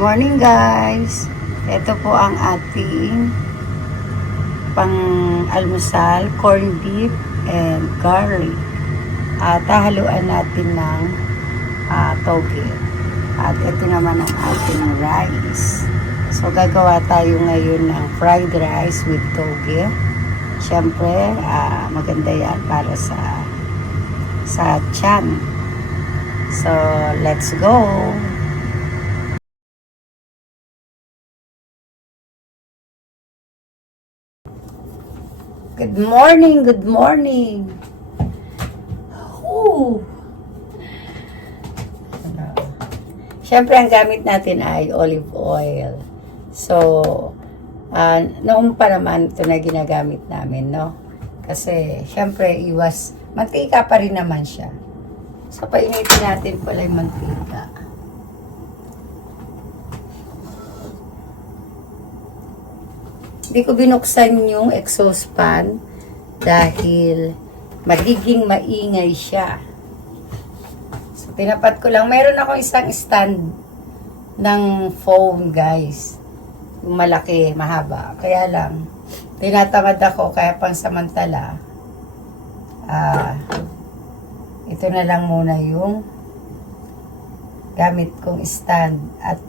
Morning guys! Ito po ang ating pang-almusal, corned beef and garlic. At hahaluan natin ng toge. At ito naman ang ating rice. So gagawa tayo ngayon ng fried rice with toge. Siyempre, maganda yan para sa tiyan. So, let's go! Good morning, good morning. Ooh. Siyempre, ang gamit natin ay olive oil. So, noong pa naman ito na ginagamit namin, no? Kasi, siyempre, mantika pa rin naman siya. So, painitin natin pala yung mantika. Hindi ko binuksan yung exhaust fan dahil magiging maingay siya. So, tinapat ko lang. Meron akong isang stand ng phone, guys. Yung malaki, mahaba. Kaya lang, tinatamad ako, kaya pansamantala. Ito na lang muna yung gamit kong stand at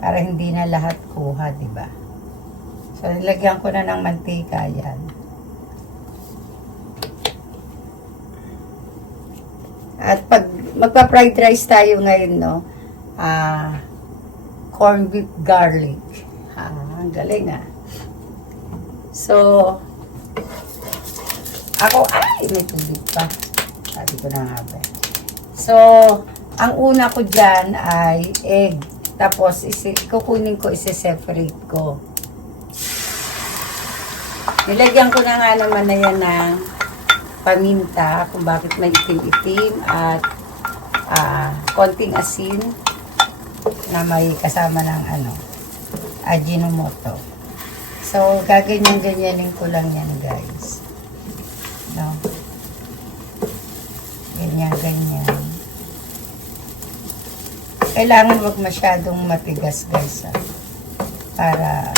para hindi na lahat kuha, diba? So, nilagyan ko na ng mantika yan. At pag magpa-fried rice tayo ngayon, no, corned beef garlic. Ang galing, So, may tubig pa. Sabi ko na nga ba. So, ang una ko dyan ay egg. Tapos, kukunin ko, isi-separate ko. Nilagyan ko na nga naman na yan ng paminta, kung bakit may itim-itim, at konting asin na may kasama ng Ajinomoto. So, gaganyan-ganyanin ko lang yan, guys. No? Ganyan-ganyan. Kailangan wag masyadong matigas, guys, para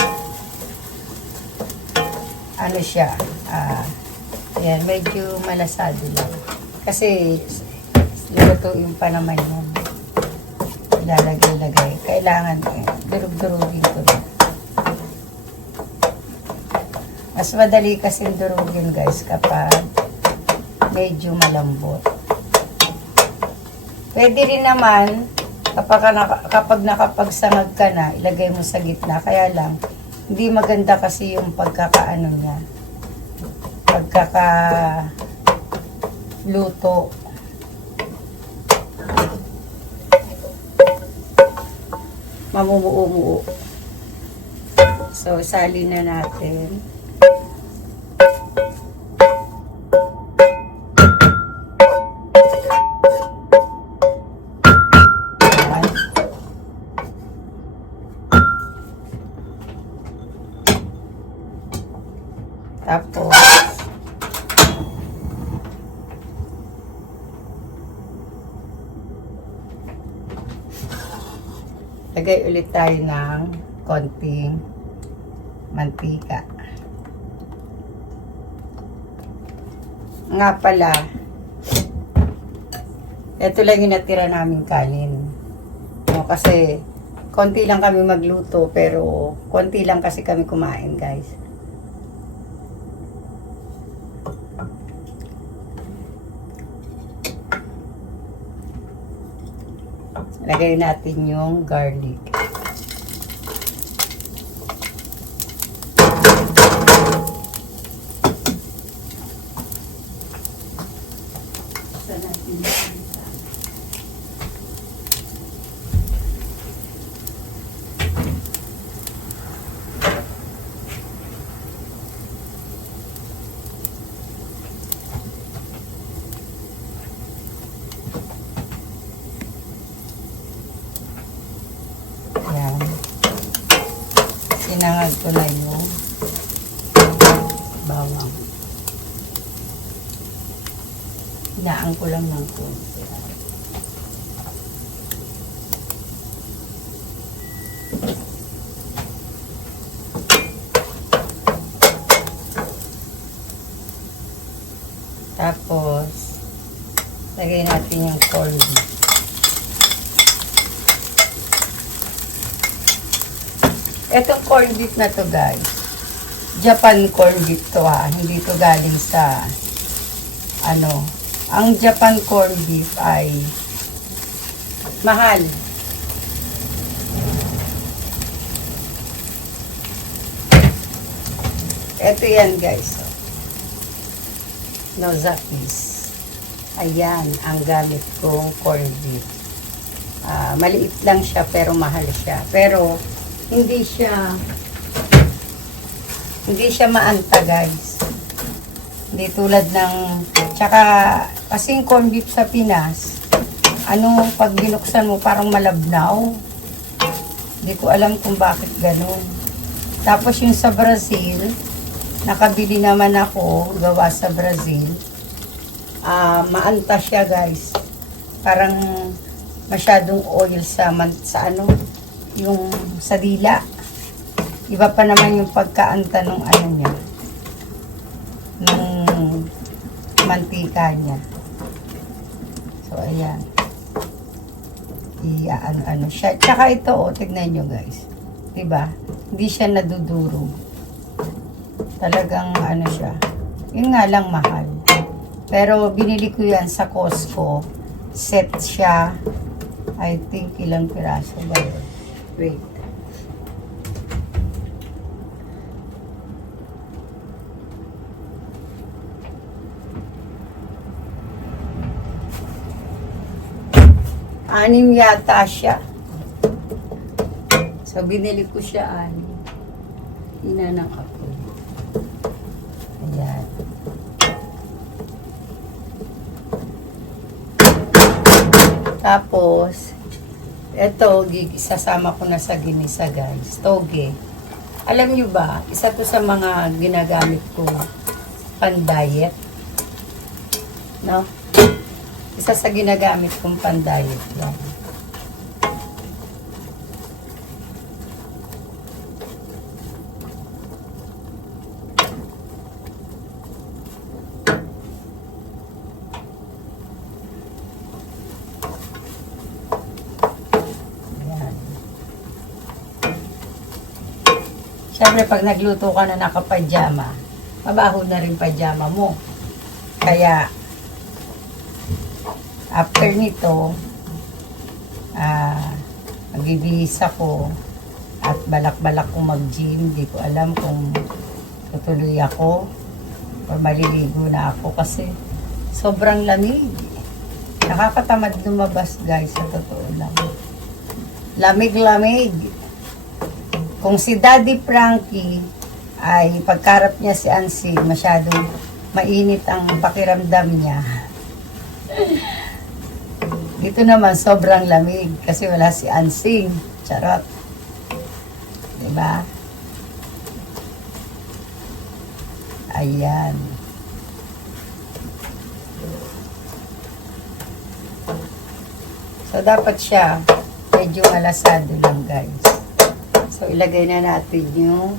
siya, yan, medyo malasado lang. Kasi, lutuin pa naman yan. Ilalagay-lagay. Kailangan, durug-durugin ko rin. Mas madali kasi durugin, guys, kapag medyo malambot. Pwede rin naman, kapag nakapagsangag ka na, ilagay mo sa gitna. Kaya lang, hindi maganda kasi yung pagkakaano niya. Pagkakaluto. Mamumuo-muo. So, isali na natin. Tapos, lagay ulit tayo ng konting mantika. Nga pala, ito lang yung natira naming kanin. No, kasi, konti lang kami magluto, pero konti lang kasi kami kumain, guys. Lagay natin yung garlic. Sinangag ko na yung bawang. Hinaan ko lang ng konti. Lagay natin yung corned beef. Itong corned beef na to guys, Japan corned beef to ha. Hindi to galing sa ano. Ang Japan corned beef ay mahal. Ito yan guys. Nozakis. Ayan ang gamit kong corned beef. Maliit lang siya pero mahal siya. Pero hindi siya maanta guys. Hindi tulad ng tsaka kasi yung corned beef sa Pinas, pag binuksan mo parang malabnaw. Hindi ko alam kung bakit ganun. Tapos yung sa Brazil, nakabili naman ako, gawa sa Brazil. Maanta siya guys. Parang masyadong oil sa yung sa dila. Iba pa naman yung pagkaanta ng niya. Nung mantika niya. So, ayan. Ano siya. Tsaka ito, tignan nyo guys. Diba? Hindi siya nadudurog. Talagang siya. Yun nga lang mahal. Pero binili ko yan sa Costco. Set siya. I think ilang piraso ba yun? Wait. Anim yata siya. So, binili ko siya 6. Inanak ako. Ayan. Tapos, ito, sasama ko na sa ginisa, guys. Toge. Alam nyo ba, isa to sa mga ginagamit ko pan-diet. No? Isa sa ginagamit kong pan-diet. Yan. Siyempre, pag nagluto ka na nakapajama, mabaho na rin pajama mo. Kaya, after nito, magbibihis ako at balak-balak kong mag-gym. Hindi ko alam kung tutuloy ako o maliligo na ako kasi sobrang lamig. Nakakatamad lumabas guys, sa totoo lang. Lamig-lamig. Kung si Daddy Frankie ay pagkarap niya si Ansi, masyadong mainit ang pakiramdam niya. Dito naman sobrang lamig kasi wala si Ansing. Charot. Diba? Ayan. So dapat siya medyo malasado lang guys. So, ilagay na natin yung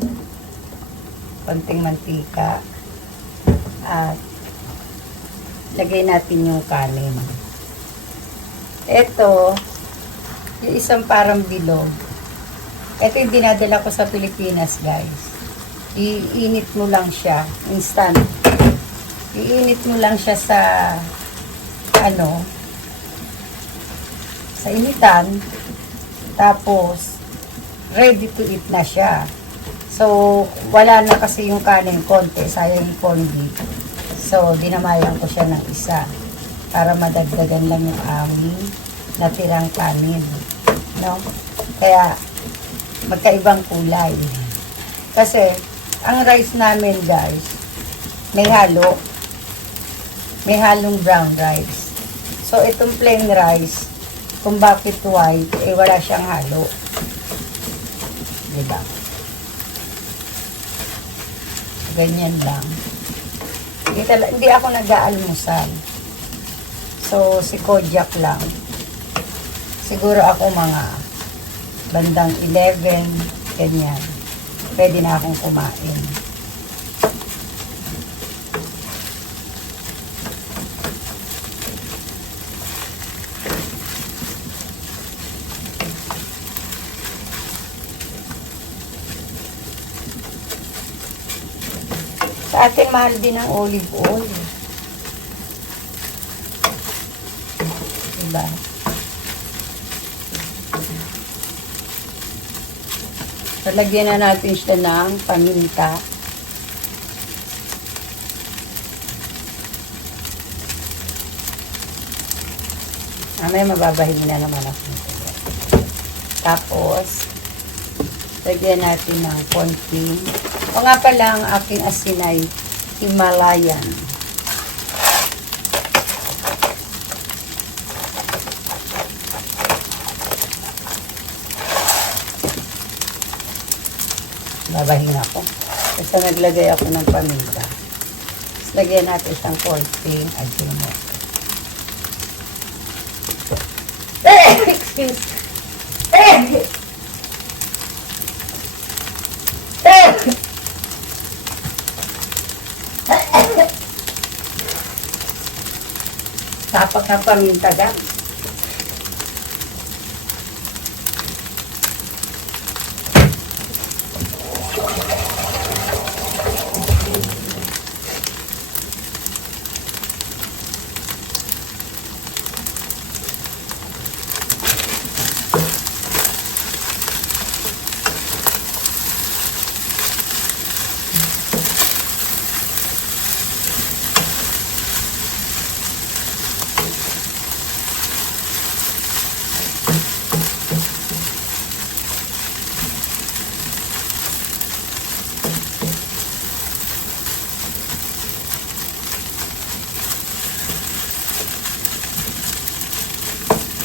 konting mantika at lagay natin yung kanin. Ito, yung isang parang bilog. Ito yung dinadala ko sa Pilipinas, guys. Iinit mo lang siya, instant. Iinit mo lang siya sa sa initan. Tapos, ready to eat na siya. So, wala na kasi yung kanin konti, sayang yung corned beef. So, dinamayan ko siya ng isa para madagdagan lang yung aming natirang kanin. No? Kaya, magkaibang kulay. Kasi, ang rice namin, guys, may halo. May halong brown rice. So, itong plain rice, kung bakit white, wala siyang halo. Diba? Ganyan lang. Hindi ako nag-aalmusal. So, si Kojak lang. Siguro ako mga bandang 11, ganyan. Pwede na akong kumain. Sa atin, mahal din ang olive oil. Diba? So, lagyan na natin siya ng paminta. Mamaya mababahin na naman ako nito. Tapos, lagyan natin ng konting. O nga pala, ang aking asin ay Himalayan. Babahin ako. Kasi naglagay ako ng paminta. Tapos, lagyan natin isang konting ajinomoto. Excuse. Tapak ng paminta gan.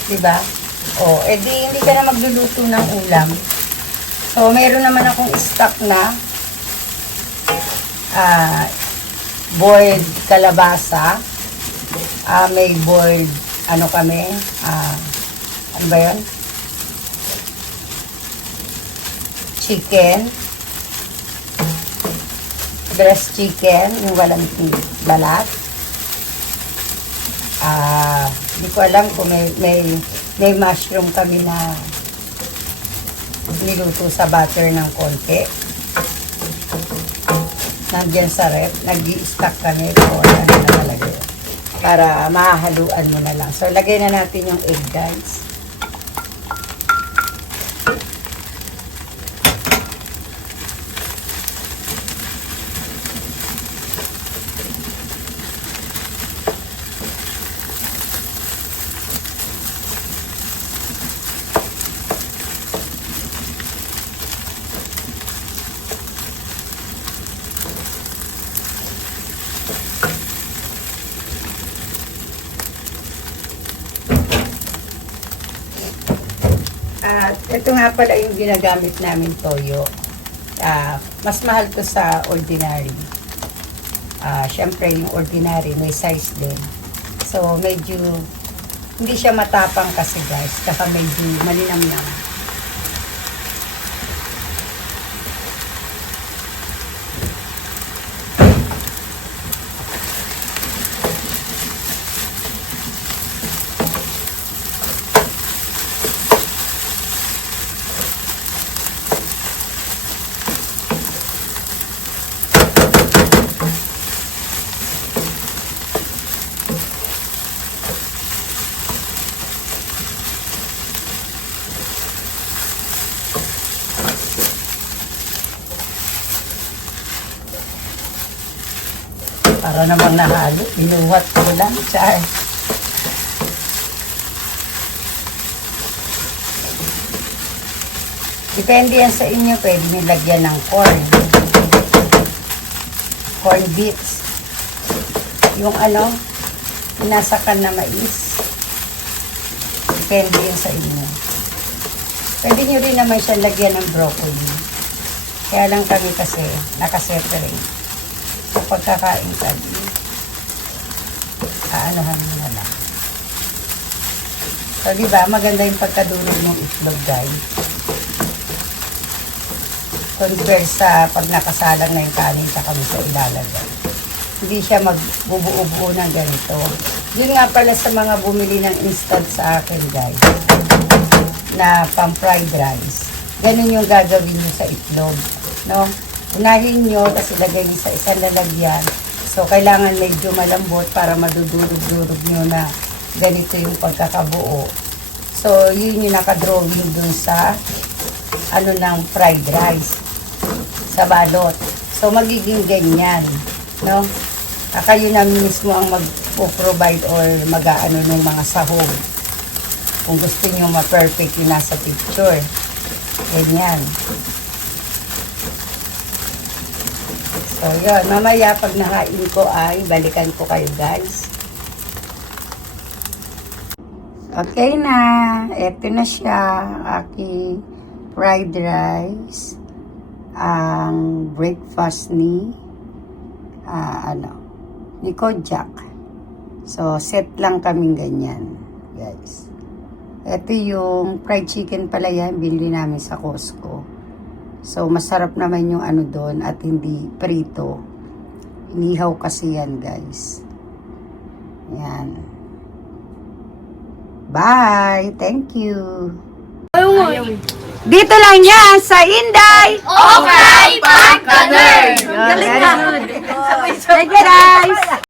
Diba? O, edi hindi ka na magluluto ng ulam. So, mayroon naman akong stock na boiled kalabasa. May boiled, ano kami, ano ba yun? Chicken. Breast chicken, yung walang balat. Hindi ko alam kung may mushroom kami na niluto sa butter ng konti. Nandiyan sa rep, nag-i-stack kami o ano na talaga yun. Para mahahaluan mo na lang. So, lagay na natin yung egg, guys. At ito nga pala yung ginagamit namin toyo. Mas mahal to sa ordinary. Siyempre yung ordinary may size din. So medyo hindi siya matapang kasi guys. Kaka medyo malinamnam. Para namang nahalo, binuhat ko lang siya. Depende yan sa inyo, pwede nilagyan ng corn beets. Yung ano, inasakan na mais. Depende yan sa inyo. Pwede nyo rin naman siya lagyan ng broccoli. Kaya lang kami kasi nakaseparate. Sa pagkakain kami, aanohan mo na lang. So, diba, maganda yung pagkadulog ng itlog, guys. Compare sa pag nakasalang na yung kanin sa kami sa ilalagay. Hindi siya magbubuo-buo ng ganito. Yun nga pala sa mga bumili ng instant sa akin, guys, na pang fried rice. Ganun yung gagawin nyo sa itlog, no? Unahin nyo, tapos ilagay nyo sa isang lalagyan. So, kailangan medyo malambot para madudurog-durog nyo na ganito yung pagkakabuo. So, yun yung nakadrawing dun sa ng fried rice. Sa balot. So, magiging ganyan. No? Kayo na mismo ang mag-provide or mag-aano ng mga sahog. Kung gusto nyo ma-perfect yung nasa picture. Ganyan. So, yun. Mamaya pag nakain ko ay balikan ko kayo, guys. Okay na. Ito na siya. Aking fried rice. Ang breakfast ni ni Kojak. So, set lang kaming ganyan, guys. Ito yung fried chicken pala yan. Binili namin sa Costco. So, masarap naman yung doon at hindi prito. Inihaw kasi yan, guys. Yan. Bye! Thank you! Dito lang yan sa Inday! Okay, Pagkaner! Galing na! Thank you, guys!